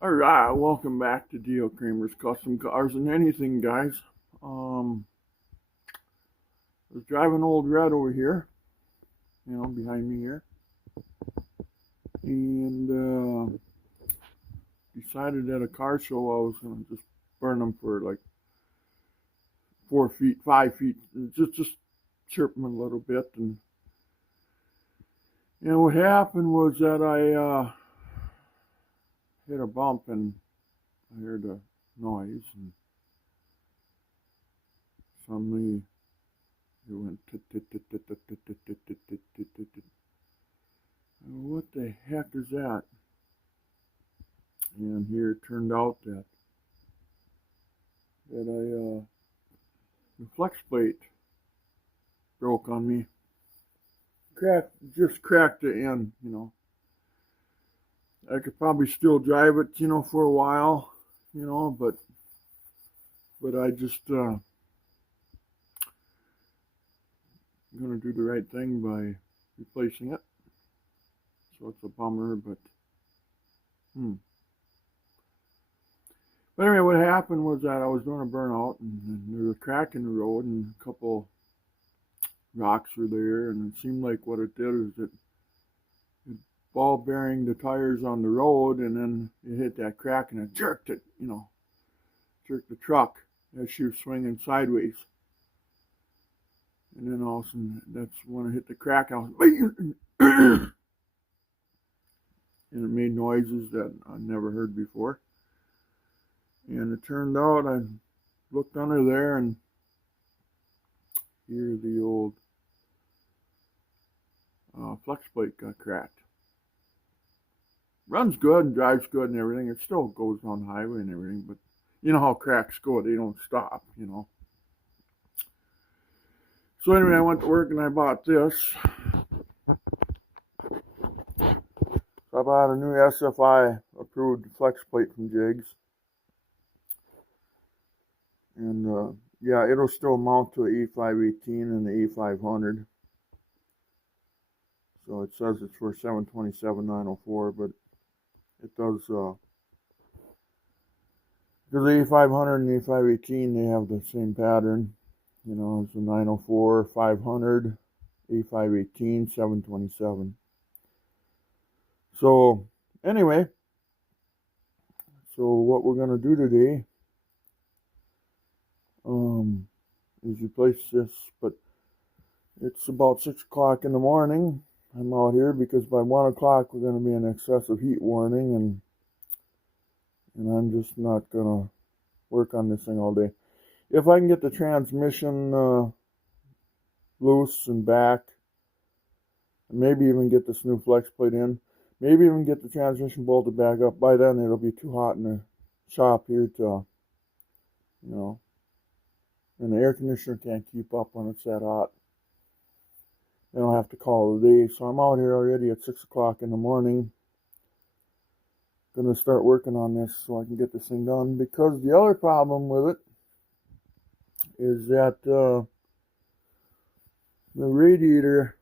Alright, welcome back to D.O. Kramer's Custom Cars and Anything, guys. I was driving old Red over here, behind me here, and decided at a car show I was going to just burn them for like 4 feet, 5 feet, just chirp them a little bit. And what happened was that I hit a bump and I heard a noise, and suddenly it went tit tit tit tit tit tit tit tit tit tit tit tit tit. What the heck is that? And here it turned out that the flex plate broke on me. Just cracked the end, I could probably still drive it, for a while, but I just gonna do the right thing by replacing it. So it's a bummer, but But anyway, what happened was that I was doing a burnout, and there was a crack in the road, and a couple rocks were there, and it seemed like what it did is it ball bearing the tires on the road, and then it hit that crack and it jerked it, jerked the truck as she was swinging sideways. And then all of a sudden, that's when it hit the crack, I was and it made noises that I never heard before. And it turned out I looked under there, and here the old flex plate got cracked. Runs good and drives good and everything. It still goes on the highway and everything, but you know how cracks go. They don't stop, So anyway, I went to work and I bought this. So I bought a new SFI approved flex plate from Jigs. And yeah, it'll still mount to an E518 and the E500. So it says it's for 727-904, but it does, because the E500 and the E518, they have the same pattern, it's the 904, 500, E518, 727. So anyway, so what we're going to do today is replace this, but it's about 6 o'clock in the morning. I'm out here because by 1 o'clock we're going to be in excessive heat warning, and I'm just not going to work on this thing all day. If I can get the transmission loose and back, and maybe even get this new flex plate in, maybe even get the transmission bolted back up, by then it'll be too hot in the shop here to, and the air conditioner can't keep up when it's that hot. Then I'll have to call it a day. So I'm out here already at 6 o'clock in the morning. Gonna start working on this so I can get this thing done, because the other problem with it is that the radiator,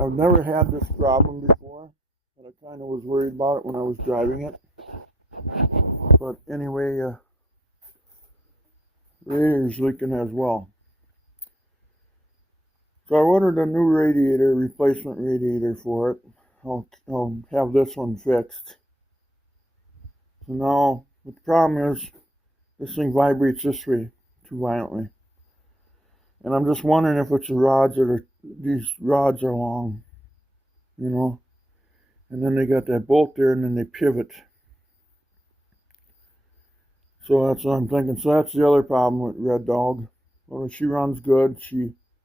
I've never had this problem before, but I kind of was worried about it when I was driving it. But anyway, radiator's leaking as well. So I ordered a new radiator, replacement radiator for it. I'll have this one fixed. So now, the problem is, this thing vibrates this way too violently. And I'm just wondering if it's the rods these rods are long, and then they got that bolt there, and then they pivot. So that's what I'm thinking. So that's the other problem with Red Dog. Well, she runs good.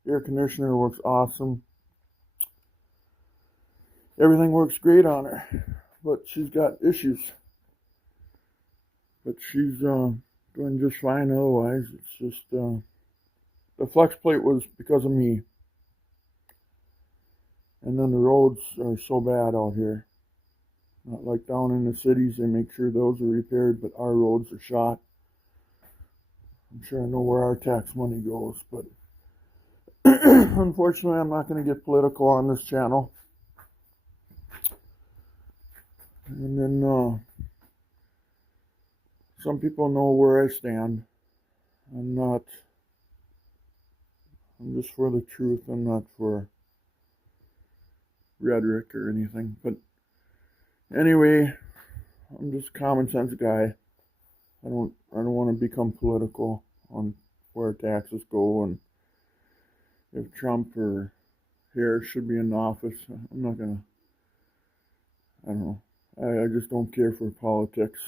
Air conditioner works awesome. Everything works great on her, but she's got issues. But she's doing just fine otherwise. It's just the flex plate was because of me. And then the roads are so bad out here. Not like down in the cities, they make sure those are repaired, but our roads are shot. I'm sure I know where our tax money goes, but unfortunately, I'm not going to get political on this channel. And then some people know where I stand. I'm just for the truth. I'm not for rhetoric or anything. But anyway, I'm just a common sense guy. I don't want to become political on where taxes go and if Trump or Harris should be in office. I'm not gonna. I don't know. I just don't care for politics.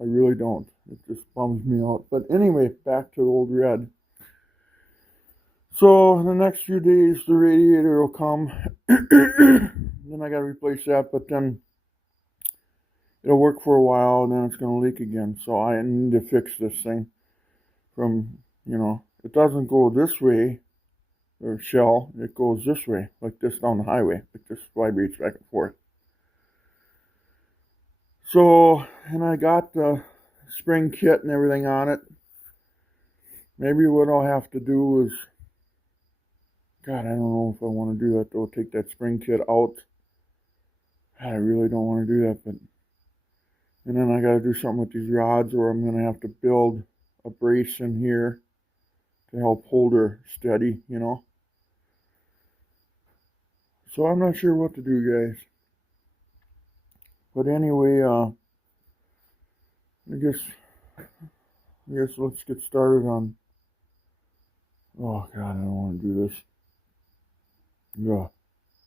I really don't. It just bums me out. But anyway, back to Old Red. So in the next few days, the radiator will come. Then I gotta replace that, but then it'll work for a while, and then it's gonna leak again. So I need to fix this thing. It doesn't go this way, or shell. It goes this way, like this down the highway. It just vibrates back and forth. So, and I got the spring kit and everything on it. Maybe what I'll have to do is, God, I don't know if I want to do that though, take that spring kit out. I really don't want to do that, but, and then I got to do something with these rods, or I'm going to have to build a brace in here to help hold her steady, So I'm not sure what to do, guys. But anyway, I guess let's get started on. Oh God, I don't want to do this. Yeah,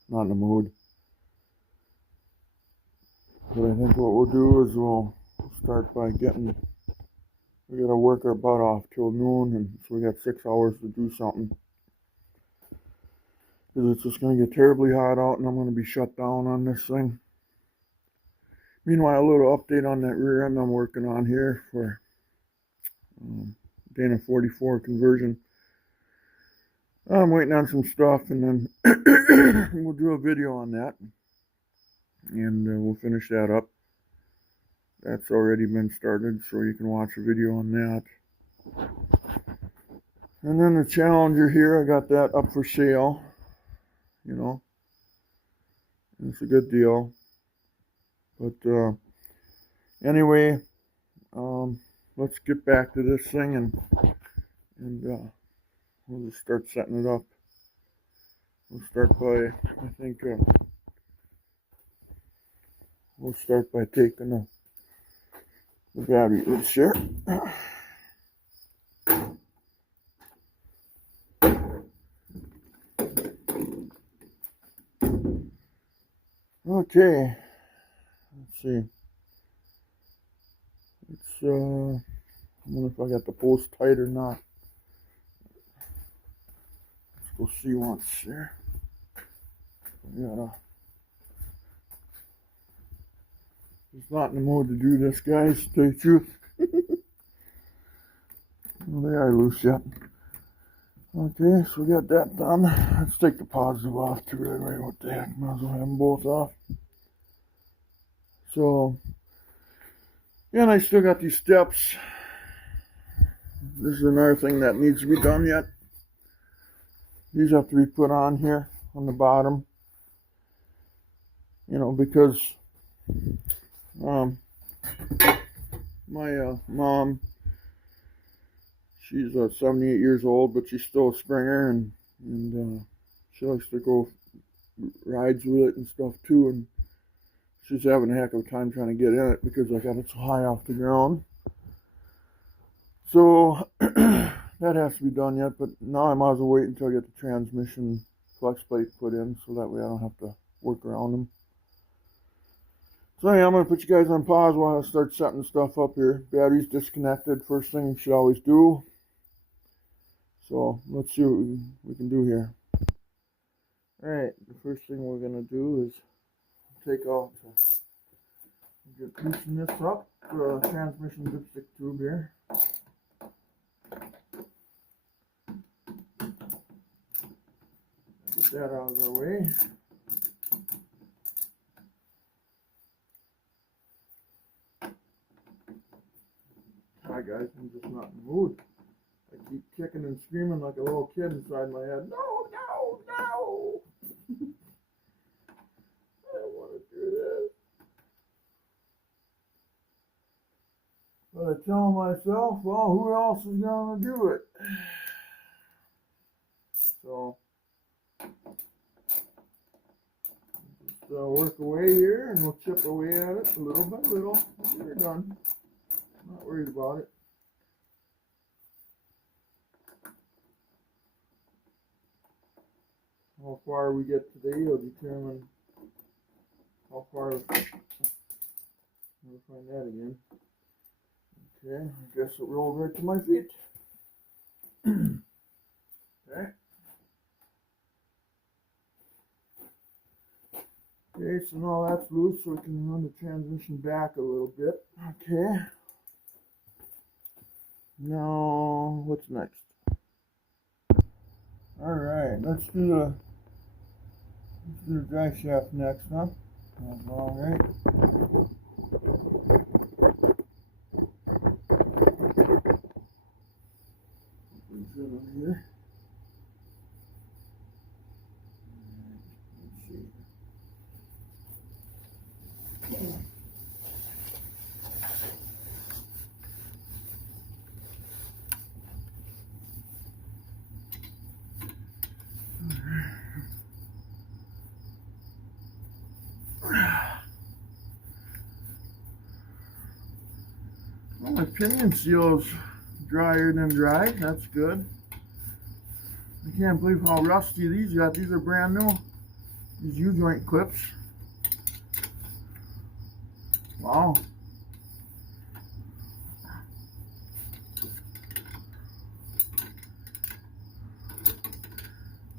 not in the mood. But I think what we'll do is we'll start by we gotta work our butt off till noon, and so we got 6 hours to do something. Because it's just gonna get terribly hot out, and I'm gonna be shut down on this thing. Meanwhile, a little update on that rear end I'm working on here for Dana 44 conversion. I'm waiting on some stuff, and then we'll do a video on that, and we'll finish that up. That's already been started, so you can watch a video on that. And then the Challenger here, I got that up for sale. It's a good deal. But anyway, let's get back to this thing, and we'll just start setting it up. We'll start by, I think, we'll start by taking the battery loose here. Okay, let's see. I wonder if I got the post tight or not. Let's go see once here. Just not in the mood to do this, guys, to tell you the truth. Well, they are loose yet. Okay, so we got that done. Let's take the positive off too, right? What the heck, might as well have them both off. So, yeah, and I still got these steps. This is another thing that needs to be done yet. These have to be put on here on the bottom. Because my mom, she's 78 years old, but she's still a Springer, and she likes to go rides with it and stuff too, and she's having a heck of a time trying to get in it because I got it so high off the ground. So that has to be done yet, but now I might as well wait until I get the transmission flex plate put in, so that way I don't have to work around them. So yeah, I'm going to put you guys on pause while I start setting stuff up here. Battery's disconnected, first thing you should always do. So let's see what we can do here. Alright, the first thing we're going to do is take out, loosen this up, the transmission dipstick tube here. Get that out of the way. Hi guys, I'm just not in the mood. I keep kicking and screaming like a little kid inside my head. No, no, no! I don't want to do this. But I tell myself, well, who else is going to do it? So, just work away here, and we'll chip away at it little by little. We're done. Not worried about it. How far we get today will determine how far. We'll find that again. Okay, I guess it rolled right to my feet. Okay. Okay, so now that's loose, so we can run the transmission back a little bit. Okay. Now, what's next? Alright, let's do the drive shaft next, huh? That's all right. Put it on here. Let's see. Well, my pinion seal is drier than dry. That's good. I can't believe how rusty these got. These are brand new. These U-joint clips. Wow.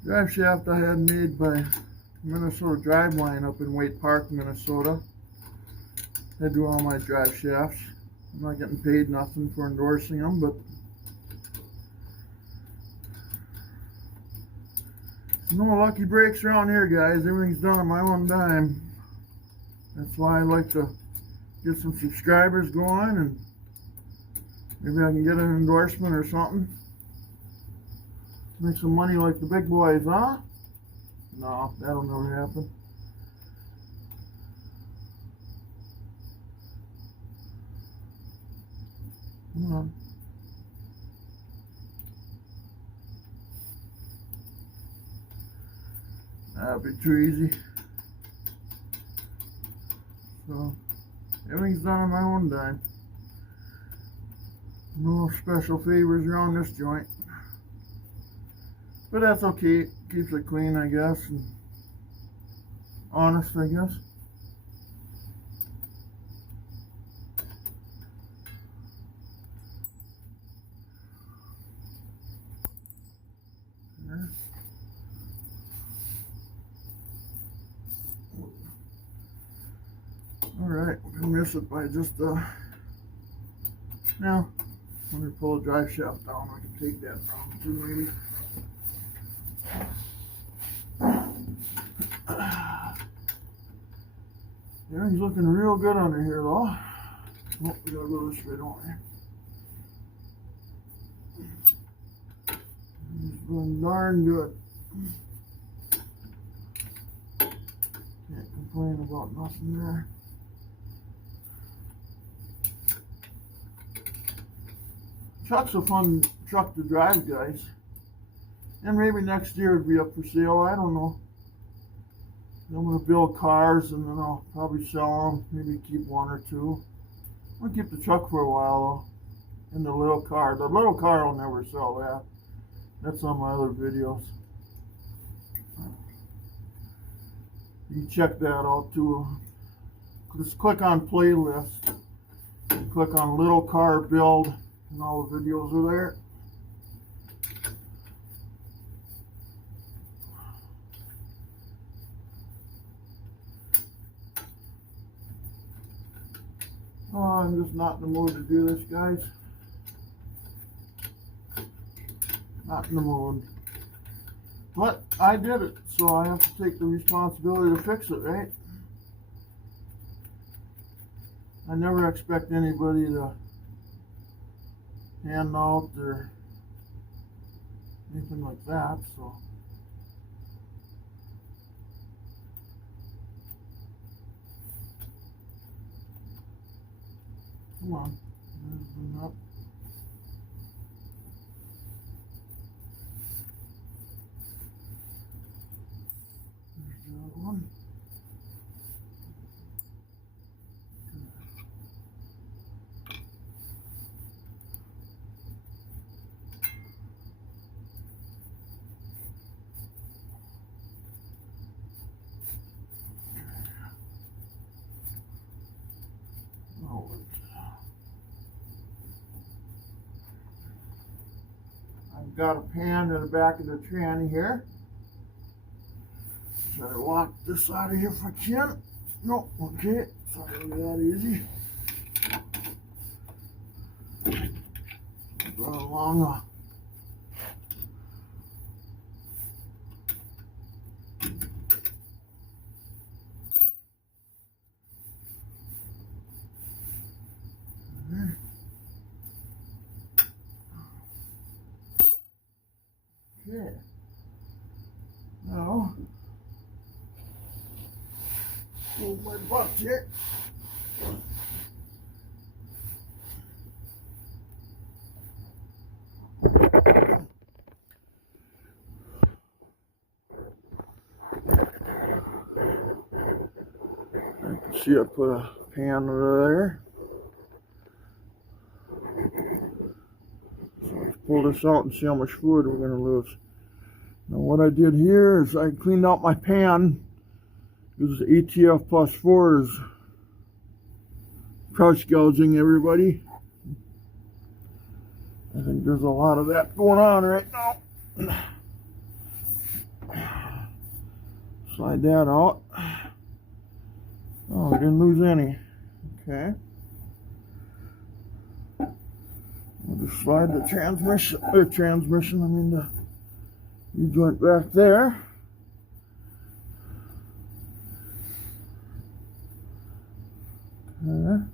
Drive shaft I had made by Minnesota Driveline up in Waite Park, Minnesota. They do all my drive shafts. I'm not getting paid nothing for endorsing them, but no lucky breaks around here, guys. Everything's done on my own dime. That's why I like to get some subscribers going, and maybe I can get an endorsement or something. Make some money like the big boys, huh? No, that'll never happen. Come on. That'll be too easy. So, everything's done on my own dime. No special favors around this joint. But that's okay. Keeps it clean, I guess, and honest, I guess. Alright, we're gonna miss it by just now, when we pull the drive shaft down, I can take that down too, maybe. Everything's looking real good under here, though. Oh, we gotta go this way, don't we? It's doing darn good. Can't complain about nothing there. Truck's a fun truck to drive, guys. And maybe next year it'll be up for sale. I don't know. I'm going to build cars and then I'll probably sell them. Maybe keep one or two. I'll keep the truck for a while though. And the little car. The little car will never sell that. That's on my other videos. You can check that out too. Just click on playlist. Click on little car build. And all the videos are there. Oh, I'm just not in the mood to do this, guys. Not in the mood. But I did it, so I have to take the responsibility to fix it, right? I never expect anybody to hand out or anything like that, so. Come on. Up. There's the other one. I've got a pan in the back of the tranny here. Try to lock this out of here if I can. No, okay, it's not really that easy. Go along. Okay. Now, hold my butt here. I can see I put a pan over there. So let's pull this out and see how much fluid we're going to lose. Now what I did here is I cleaned out my pan. This is ATF plus 4's crush gouging, everybody. I think there's a lot of that going on right now. Slide that out. Oh, we didn't lose any. Okay. We'll just slide the transmission, I mean the U-joint back there. Okay.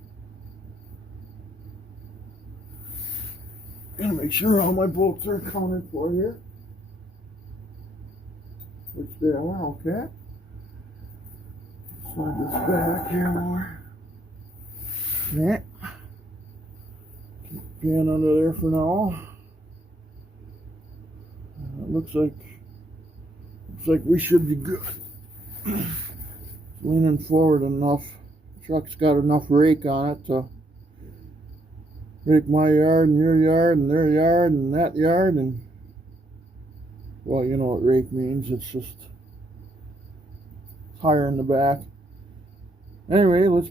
Gonna make sure all my bolts are accounted for here. Which they are, okay. Slide this back here more. Okay. Keep the pan under there for now. It looks like we should be good. Leaning forward enough. Truck's got enough rake on it to rake my yard and your yard and their yard and that yard, and well, you know what rake means. It's just higher in the back. Anyway, let's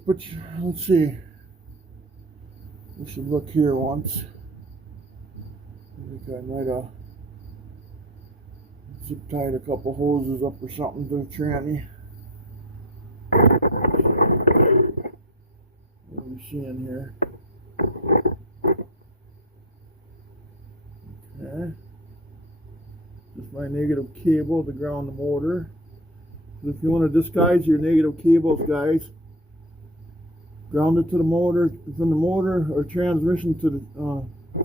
see. We should look here once. I think I might have zip tied a couple hoses up or something to the tranny. What are we seeing here? Okay. Just my negative cable to ground the motor. If you want to disguise your negative cables, guys, ground it to the motor, from the motor or transmission to the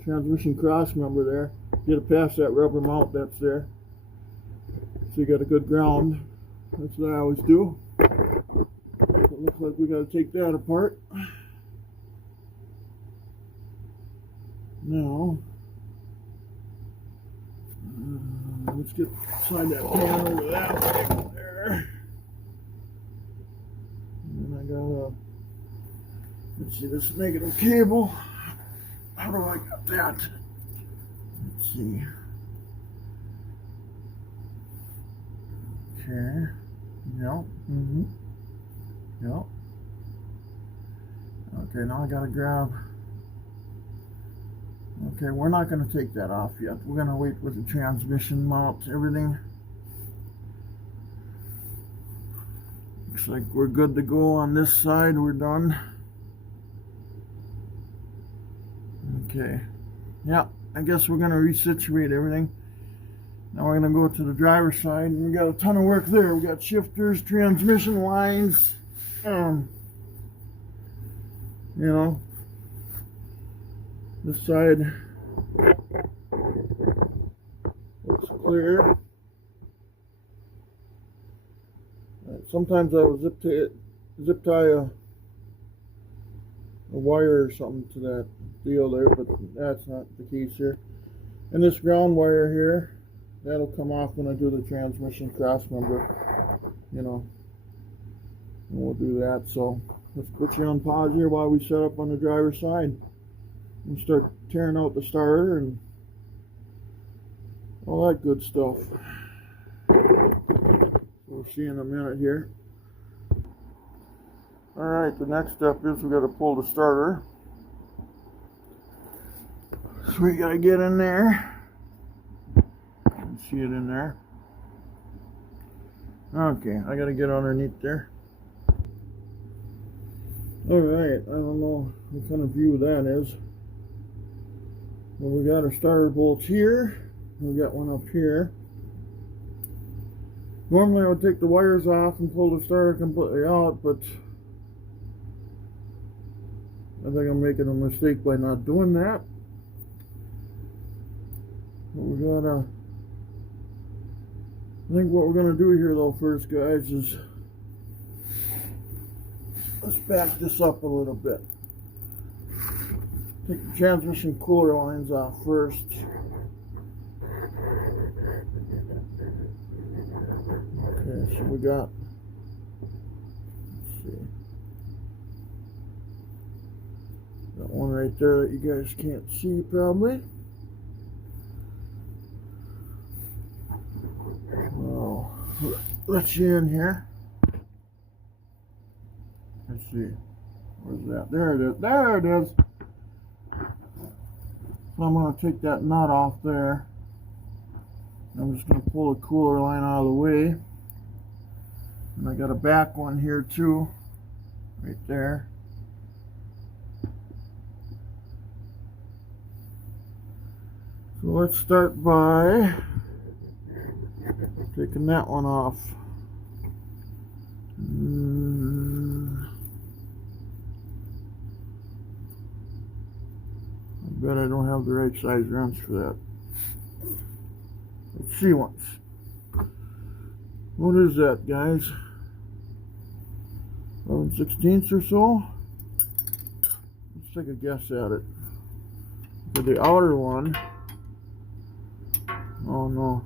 transmission cross member there. Get it past that rubber mount that's there. So you got a good ground. That's what I always do. So it looks like we got to take that apart. Now, let's slide that pan over that way there. And then I got let's see this negative cable. How do I got that? Let's see. Okay. Yep. Yep. Okay, now I gotta grab. Okay, we're not going to take that off yet. We're going to wait with the transmission mount, everything. Looks like we're good to go on this side. We're done. Okay. Yeah, I guess we're going to resituate everything. Now we're going to go to the driver's side, and we got a ton of work there. We got shifters, transmission lines, you know. This side looks clear. Sometimes I will zip tie wire or something to that deal there, but that's not the case here. And this ground wire here, that'll come off when I do the transmission cross member, you know, and we'll do that. So let's put you on pause here while we set up on the driver's side and start tearing out the starter and all that good stuff. We'll see in a minute here. Alright, the next step is we got to pull the starter. So we got to get in there. You can see it in there. Okay, I got to get underneath there. Alright, I don't know what kind of view that is. Well, we got our starter bolts here. We got one up here. Normally I would take the wires off and pull the starter completely out, but I think I'm making a mistake by not doing that. But we gotta, I think what we're gonna do here though first, guys, is let's back this up a little bit. Take the transmission cooler lines off first. Okay, so we got, let's see, got one right there that you guys can't see probably. Well, let you in here. Let's see, where's that? There it is. There it is. So I'm going to take that nut off there. I'm just going to pull the cooler line out of the way. And I got a back one here too, right there. So let's start by taking that one off. I bet I don't have the right size wrench for that. Let's see once. What is that, guys? 11/16 or so? Let's take a guess at it. For the outer one, oh no,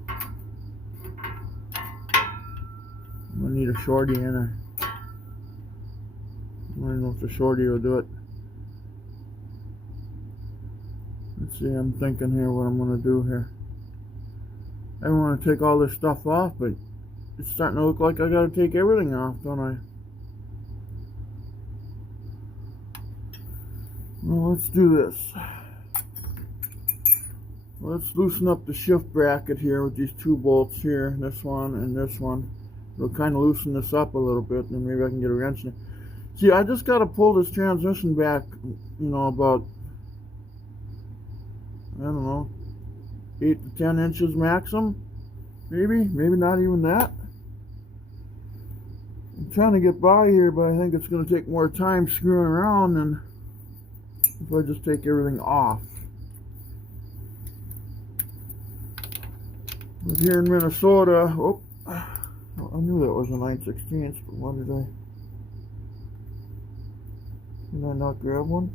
I'm gonna need a shorty in there. I don't know if the shorty will do it. Let's see, I'm thinking here what I'm gonna do here. I don't want to take all this stuff off, but it's starting to look like I gotta take everything off, don't I? Well, let's do this. Let's loosen up the shift bracket here with these two bolts here, this one and this one. It'll kind of loosen this up a little bit, and then maybe I can get a wrench in it. See, I just got to pull this transmission back, you know, about, I don't know, 8 to 10 inches maximum. Maybe not even that. I'm trying to get by here, but I think it's going to take more time screwing around than if I just take everything off. But here in Minnesota, oh, I knew that was a 9/16, but why did I not grab one?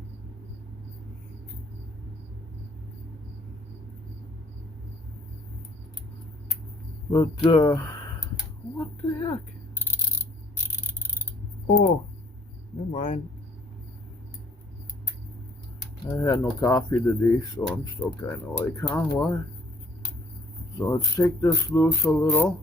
But, what the heck? Oh, never mind. I had no coffee today, so I'm still kind of like, huh, what? So let's take this loose a little.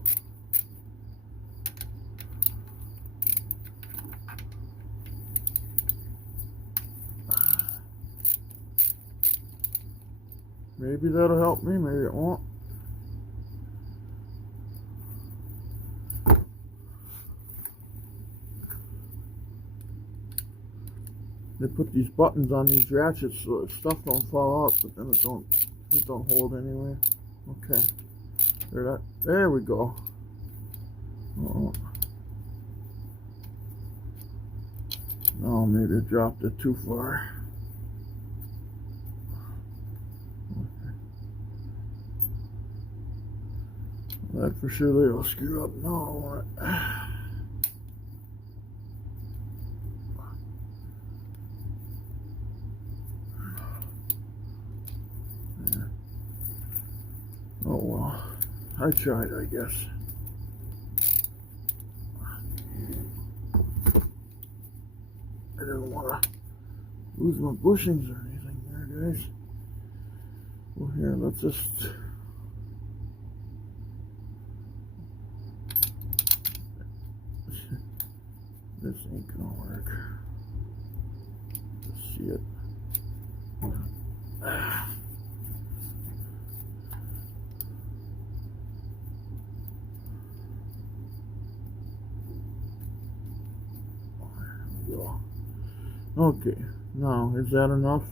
Maybe that'll help me, maybe it won't. They put these buttons on these ratchets so that stuff don't fall out, but then it don't hold anyway. Okay. There we go. Oh. Oh, maybe I dropped it too far. Okay. That for sure they'll screw up. No. I tried, I guess. I didn't want to lose my bushings or anything there, guys. Well, here, let's just... This ain't gonna work. Let's see it. There we go. Okay, now, is that enough?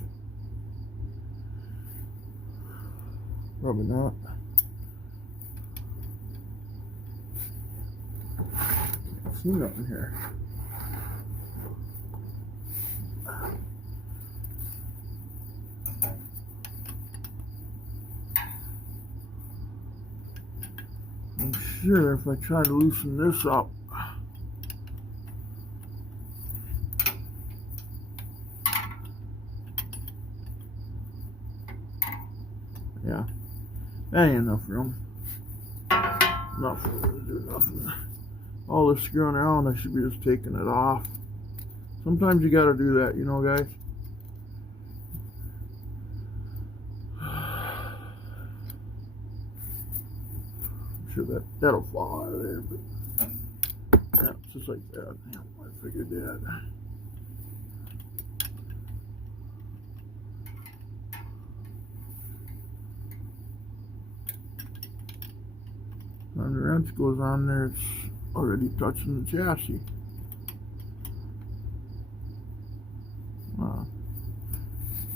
Probably not. Can't see nothing here. I'm sure if I try to loosen this up, yeah, that ain't enough room. Enough room to do nothing. All this screwing around, I should be just taking it off. Sometimes you gotta do that, you know, guys. I'm sure that'll fall out of there, but yeah, just like that. Yeah, I figured that. When the wrench goes on there, it's already touching the chassis.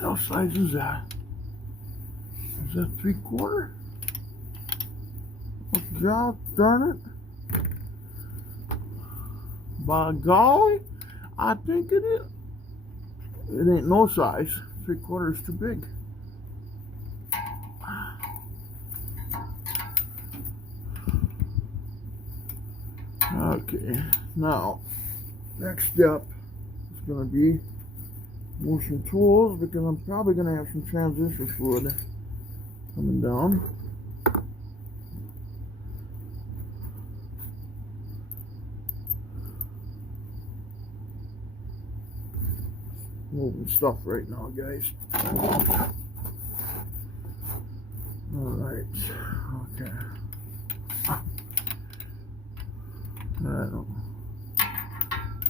How size is that? Is that 3/4? Oh, God darn it. By golly, I think it is. It ain't no size. 3/4 is too big. Okay, now, next step is going to be move some tools, because I'm probably going to have some transition fluid coming down. Moving stuff right now, guys. Alright, okay.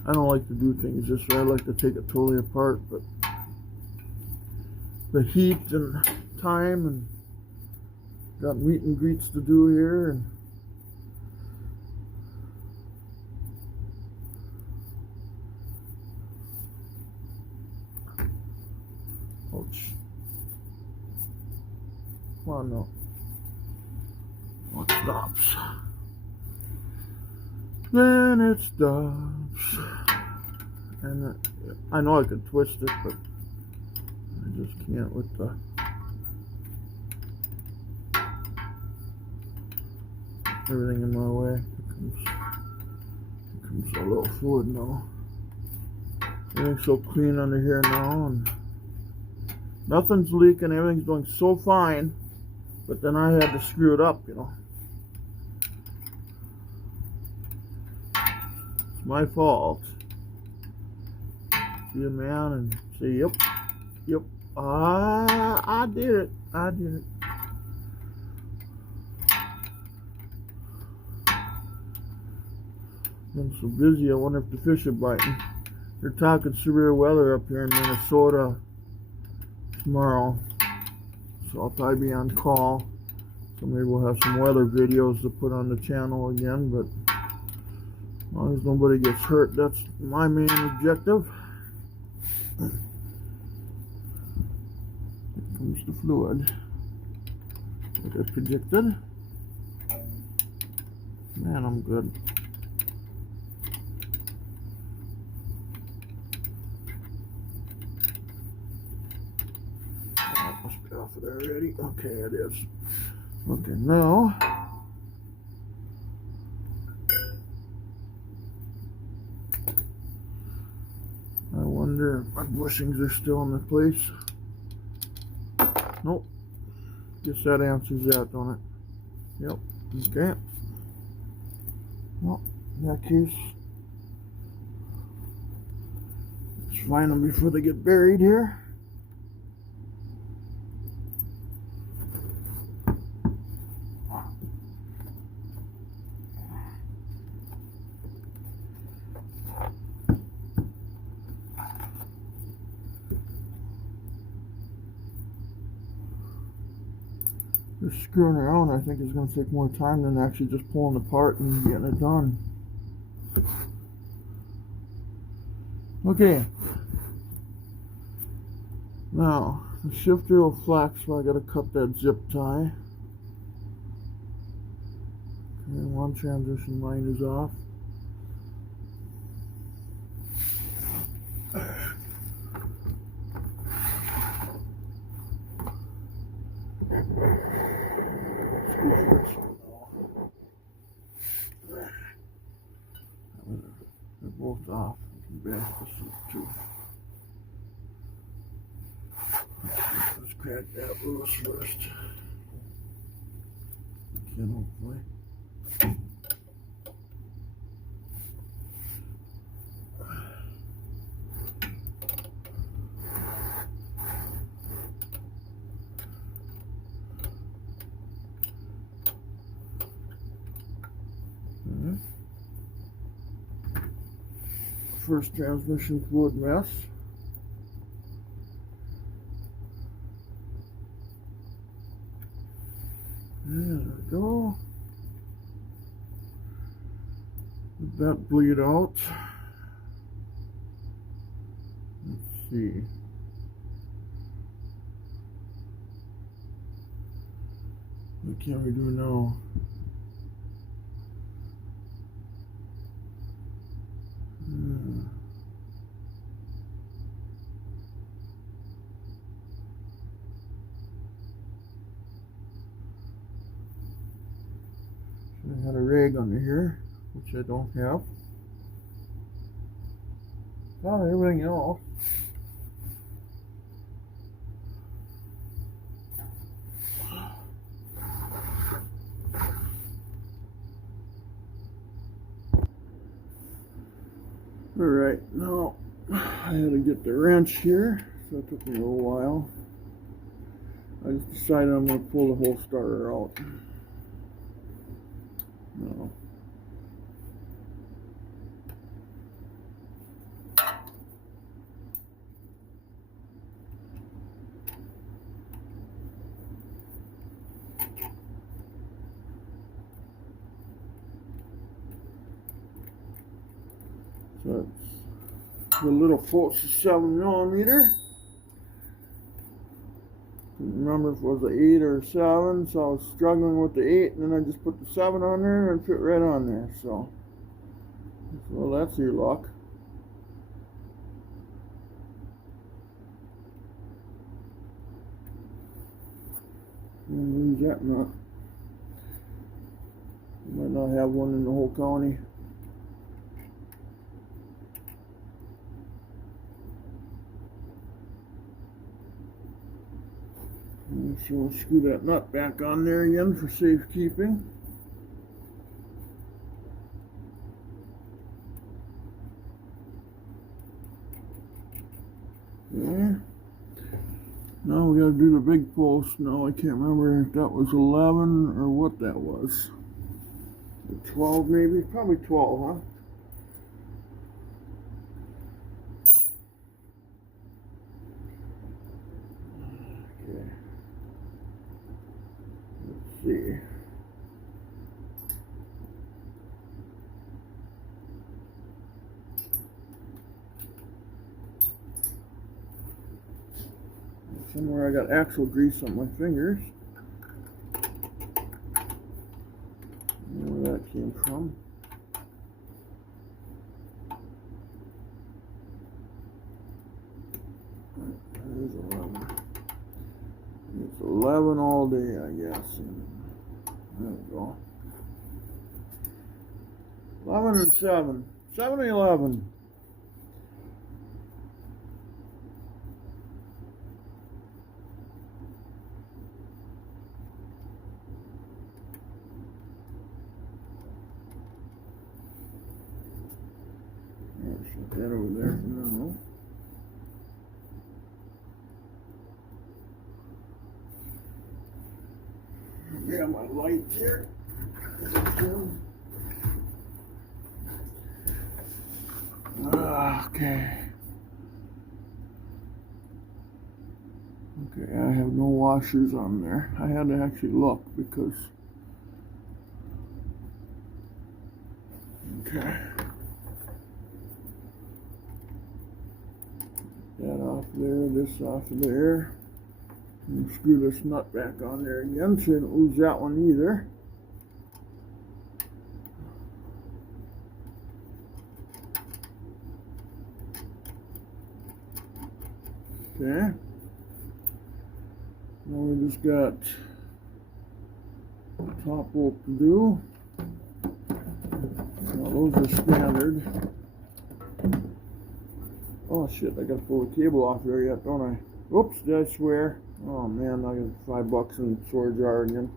I don't like to do things this way. I like to take it totally apart, but the heat and time, and got meet and greets to do here, and ouch. Come on now. Oh, it stops. Then it stops. And I know I could twist it, but I just can't with the everything in my way. Here comes a little fluid now. Everything's so clean under here now, and nothing's leaking. Everything's doing so fine, but then I had to screw it up, you know. It's my fault. See a man and say, yep, I did it. Been so busy, I wonder if the fish are biting. They're talking severe weather up here in Minnesota tomorrow, so I'll probably be on call. So maybe we'll have some weather videos to put on the channel again, but as long as nobody gets hurt, that's my main objective. Here comes the fluid, like I predicted. Man, I'm good. That must be off of there already. Okay, it is. Okay, now I wonder if my bushings are still in the place. Nope. Guess that answers that, don't it? Yep. Okay. Well, in that case, let's find them before they get buried here. Just screwing around, I think, is going to take more time than actually just pulling apart and getting it done. Okay. Now, the shifter will flex, so I got to cut that zip tie. Okay, one transition line is off. They're both off. Back this too. Let's crack that loose first. Can hopefully. First transmission fluid mess. There we go. Let that bleed out. Let's see. What can we do now? I had a rag under here, which I don't have. Got everything else. Alright, now I had to get the wrench here, so it took me a little while. I just decided I'm going to pull the whole starter out. No. So it's the little post is 7mm. Didn't remember if it was an 8 or a 7, so I was struggling with the 8, and then I just put the 7 on there and fit right on there. So well, that's your luck. And lose that nut. Might not have one in the whole county. So we'll screw that nut back on there again for safekeeping. There. Now we got to do the big post. Now I can't remember if that was 11 or what that was. 12 maybe? Probably 12, huh? Okay. Let's see. Somewhere I got axle grease on my fingers. I don't know where that came from. There's 11. It's 11 all day, I guess. There we go. 11 and 7. 7 and 11. Grab my light here. Okay. Okay, I have no washers on there. I had to actually look because. Okay. That off there, this off there. And screw this nut back on there again so you don't lose that one either. Okay. Now we just got the top bolt to do. Now those are standard. Oh shit, I gotta pull the cable off there yet, don't I? Oops, did I swear? Oh man, I got $5 in the storage jar again.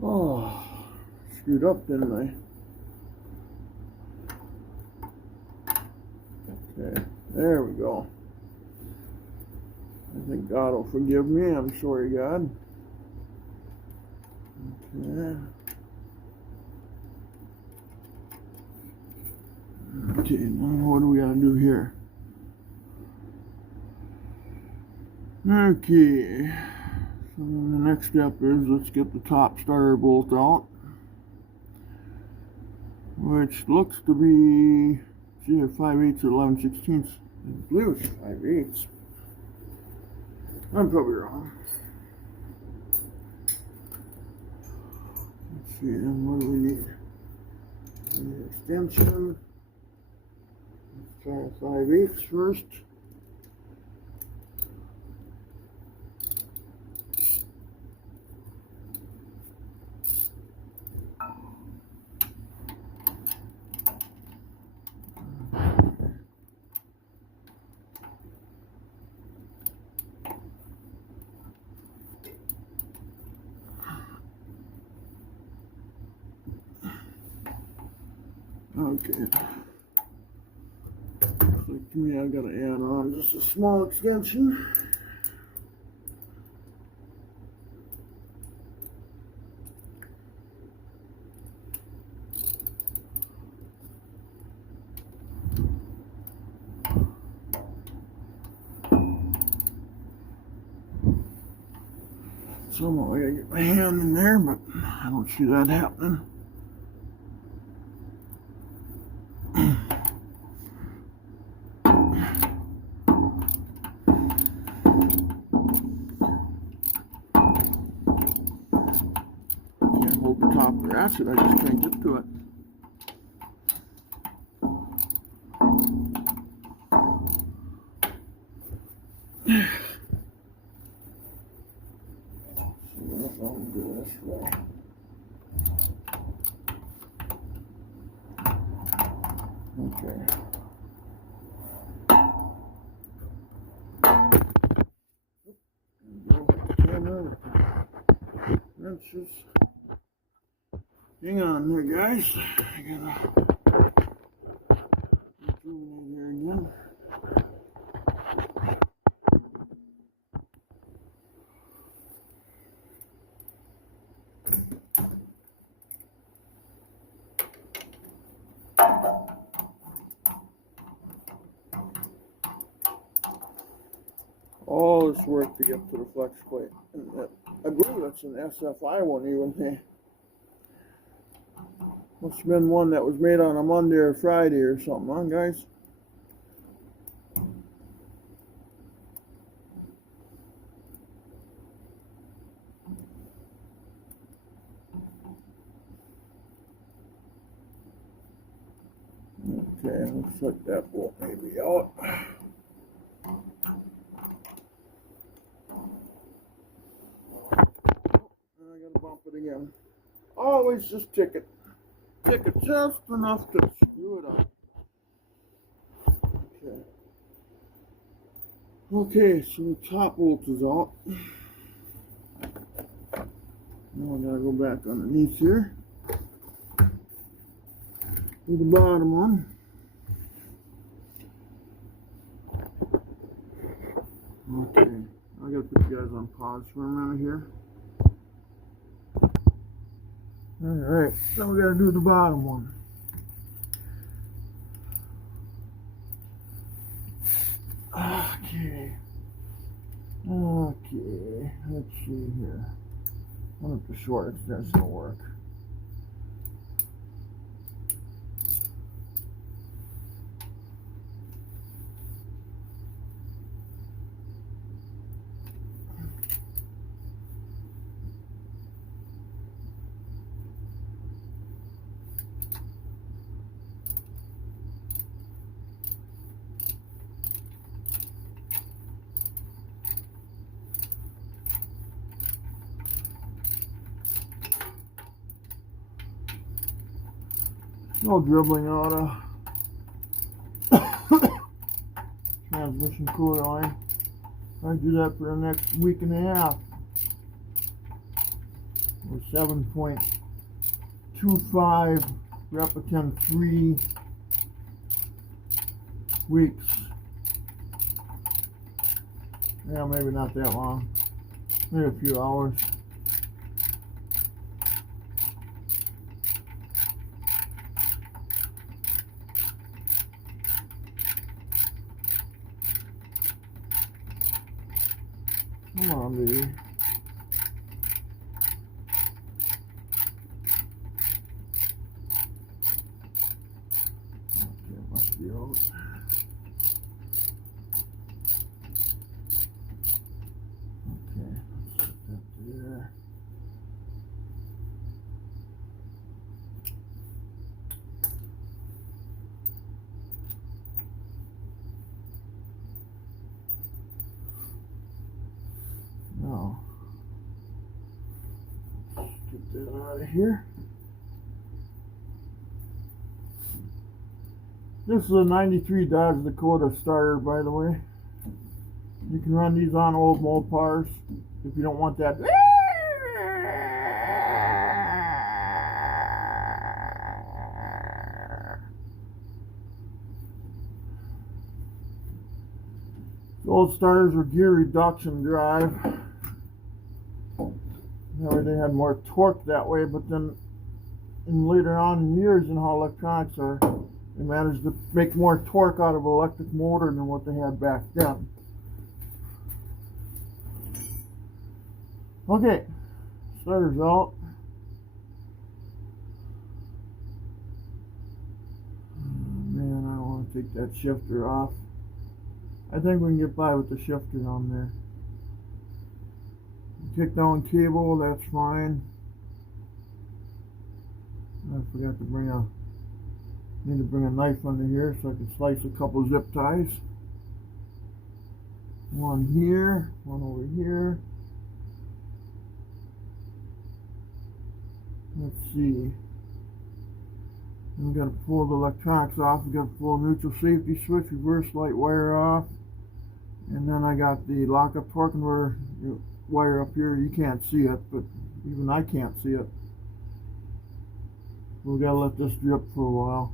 Oh, screwed up, didn't I? Okay, there we go. I think God will forgive me. I'm sorry, God. Okay. Okay, now what do we gotta do here? Okay, so the next step is let's get the top starter bolt out, which looks to be, see, a 5/8 or 11/16. I believe it's 5/8. I'm probably wrong. Let's see, then what do we need? We need an extension. Let's try a 5/8 first. Okay. Looks like to me I gotta add on just a small extension. Somehow I gotta get my hand in there, but I don't see that happening. Can't hold the top of the ratchet, I just can't get to it. So I'll do this way. Okay. Camera. Wrenches. Hang on there, guys. I gotta rejuvenate here again. All this work to get to the flex plate. And I believe that's an SFI one even. Must have been one that was made on a Monday or Friday or something, huh, guys? Okay, looks like that bolt may be out. I gotta bump it again. Always just tick it. Tick it just enough to screw it up. Okay. Okay, so the top bolt is out. Now I gotta go back underneath here. To the bottom one. Okay, I gotta put you guys on pause for a minute here. Alright, now we gotta do the bottom one. Okay. Okay, let's see here. One of the short extension will work. No dribbling out of transmission cooler line. I do that for the next week and a half. Or 7.25 Replican 3 weeks. Yeah, maybe not that long. Maybe a few hours. Come on, baby. Okay, it must be out. Okay, let's put that there. Now, get that out of here. This is a 93 Dodge Dakota starter, by the way. You can run these on old Mopars if you don't want that. The old starters were gear reduction drive. They had more torque that way, but then later on in years in how electronics are, they managed to make more torque out of an electric motor than what they had back then. Okay, starter's out. Man, I don't want to take that shifter off. I think we can get by with the shifter on there. Kick down cable, that's fine. I forgot to need to bring a knife under here so I can slice a couple zip ties. One here, one over here. Let's see. We got to pull the electronics off. We got to pull the neutral safety switch, reverse light wire off, and then I got the lockup torque converter wire up here. You can't see it, but even I can't see it. We gotta let this drip for a while.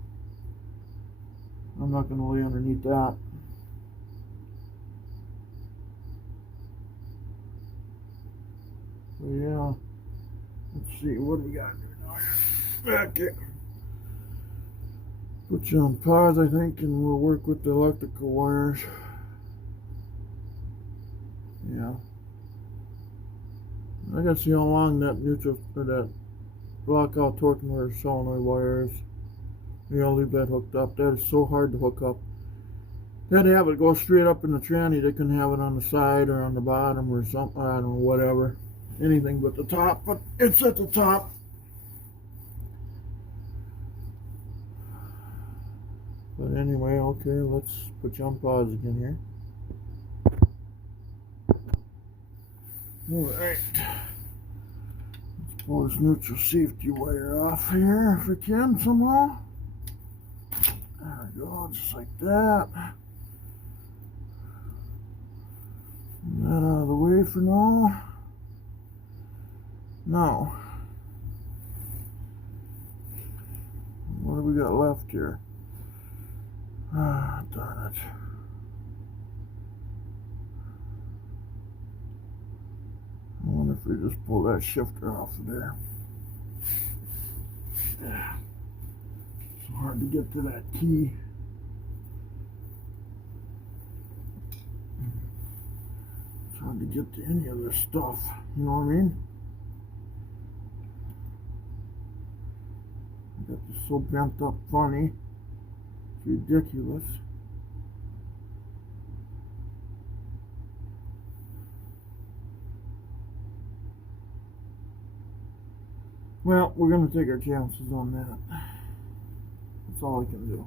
I'm not gonna lay underneath that. So yeah, let's see what we gotta do now. Okay. Put you on pause, I think, and we'll work with the electrical wires. Yeah. I gotta see how long that neutral or that blackout torque converter solenoid wire is. I'll leave that hooked up. That is so hard to hook up. They had to have it go straight up in the tranny. They couldn't have it on the side or on the bottom or something. I don't know, whatever. Anything but the top, but it's at the top. But anyway, okay, let's put you on pause again here. Alright. Let's pull this neutral safety wire off here if we can somehow. There we go, just like that. Get that out of the way for now. Now, what do we got left here? Ah, darn it. I wonder if we just pull that shifter off of there. It's hard to get to that key. It's hard to get to any of this stuff. You know what I mean? I got this so bent up funny. It's ridiculous. Well, we're going to take our chances on that. That's all I can do.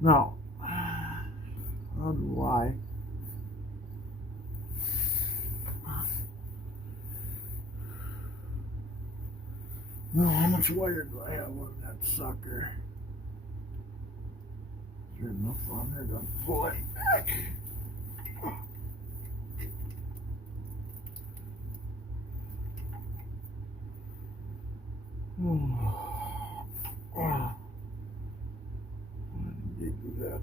Now, how do I... Now, how much wire do I have on that sucker? Is there enough on there to pull it back? I didn't do that.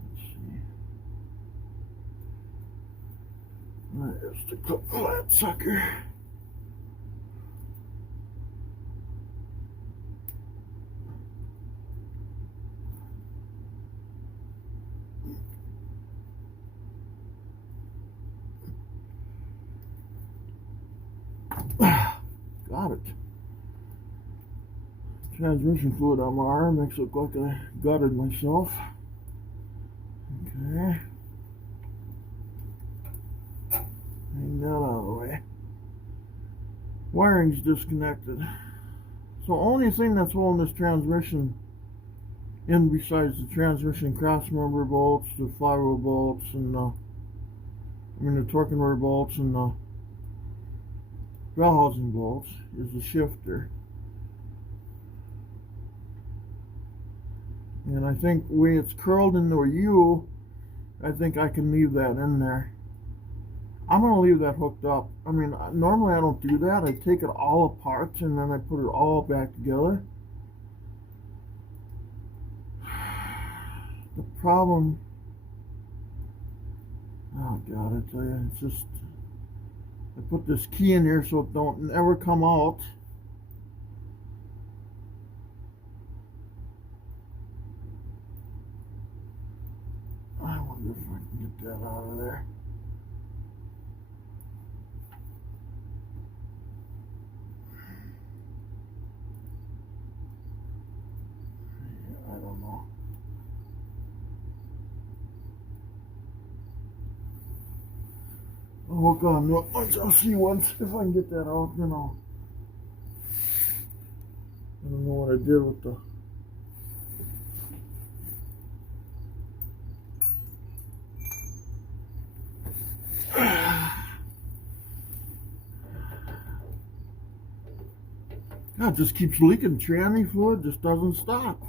Let's see. There's the clip flat sucker. Got it. Transmission fluid on my arm makes it look like I gutted myself. Okay. Hang that out of the way. Wiring's disconnected. So only thing that's holding this transmission in besides the transmission cross member bolts, the flywheel bolts, and the torque converter bolts and the bell housing bolts is the shifter. And I think the way it's curled into a U, I think I can leave that in there. I'm going to leave that hooked up. I mean, normally I don't do that. I take it all apart and then I put it all back together. The problem, oh God, I tell you, it's just, I put this key in here so it don't ever come out. I wonder if I can get that out of there. I don't know. I'll hook on to it once. I'll see once if I can get that out, you know. I don't know what I did with the God, it just keeps leaking. Tranny fluid just doesn't stop.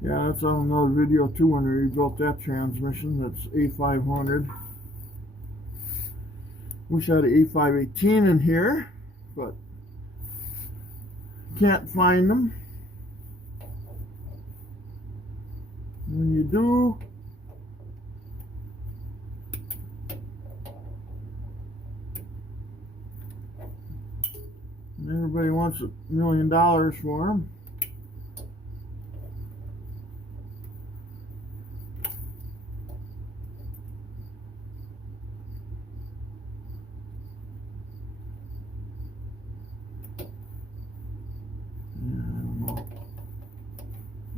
Yeah, that's on another video too when we rebuilt that transmission. That's A500. Wish I had an A518 in here, but can't find them. When you do, and everybody wants $1 million for them.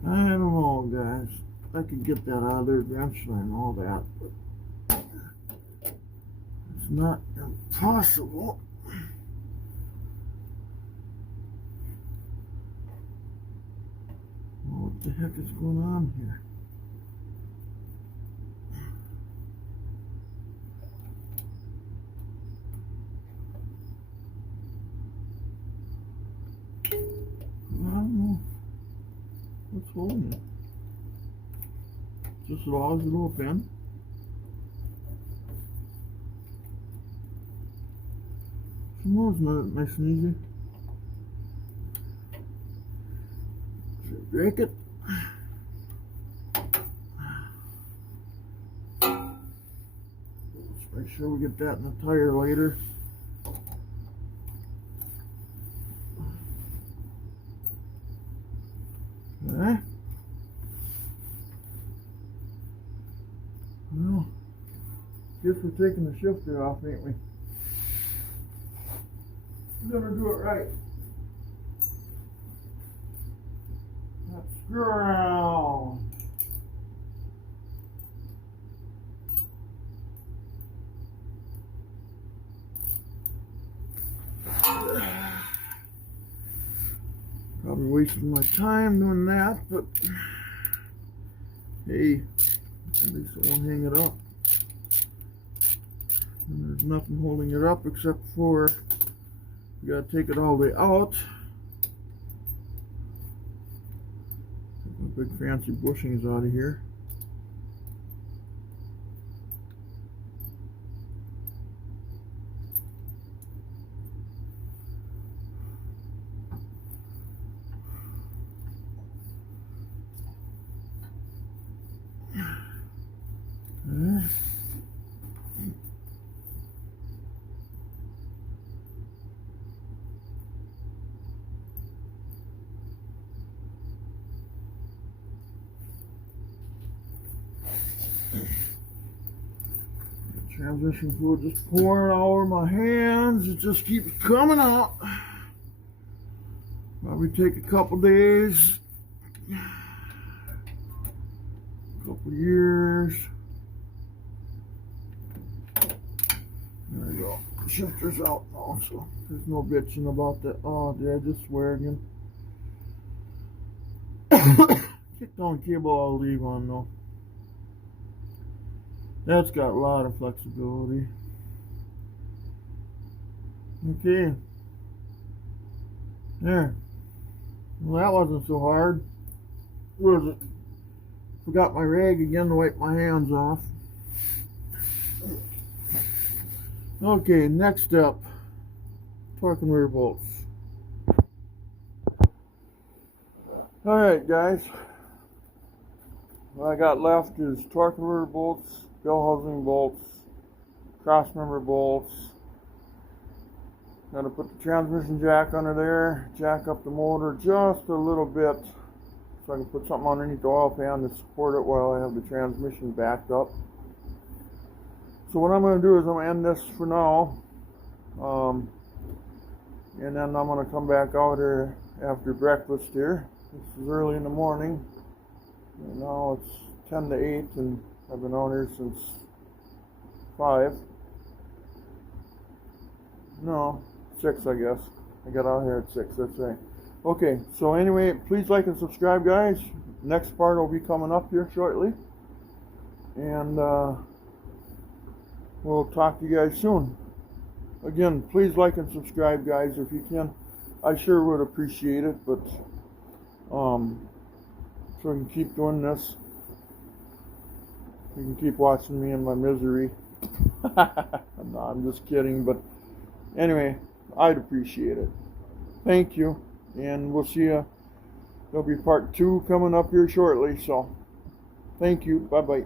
I don't know, guys. I could get that out of there eventually and all that, but it's not impossible. Well, what the heck is going on here? I don't know. What's holding it? Just a lousy little pin. Some more is not nice and easy. Drink it. Let's make sure we get that in the tire later. Okay. Well, guess we're taking the shifter off, ain't we? We're gonna do it right. Let's screw around. Probably wasting my time doing that, but hey, at least I won't hang it up. And there's nothing holding it up except for you gotta take it all the way out. Take my big fancy bushings out of here. Transmission fluid just pouring all over my hands. It just keeps coming out. Probably take a couple days, a couple years. There we go. The shifter's out now, so there's no bitching about that. Oh, did I just swear again? Kick down cable I'll leave on though. That's got a lot of flexibility. Okay. There. Well, that wasn't so hard, was it? Forgot my rag again to wipe my hands off. Okay, next step. Torque and rear bolts. Alright guys. What I got left is torque and rear bolts, bell housing bolts, cross member bolts. Got to put the transmission jack under there, jack up the motor just a little bit so I can put something underneath the oil pan to support it while I have the transmission backed up. So what I'm going to do is I'm going to end this for now, and then I'm going to come back out here after breakfast here. This is early in the morning. And now it's 10 to 8 and I've been out here since 5. No, 6 I guess. I got out here at 6, that's right. Okay, so anyway, please like and subscribe guys. Next part will be coming up here shortly. And we'll talk to you guys soon. Again, please like and subscribe guys if you can. I sure would appreciate it, but so I can keep doing this. You can keep watching me in my misery. No, I'm just kidding, but anyway, I'd appreciate it. Thank you, and we'll see you. There'll be part 2 coming up here shortly, so thank you. Bye-bye.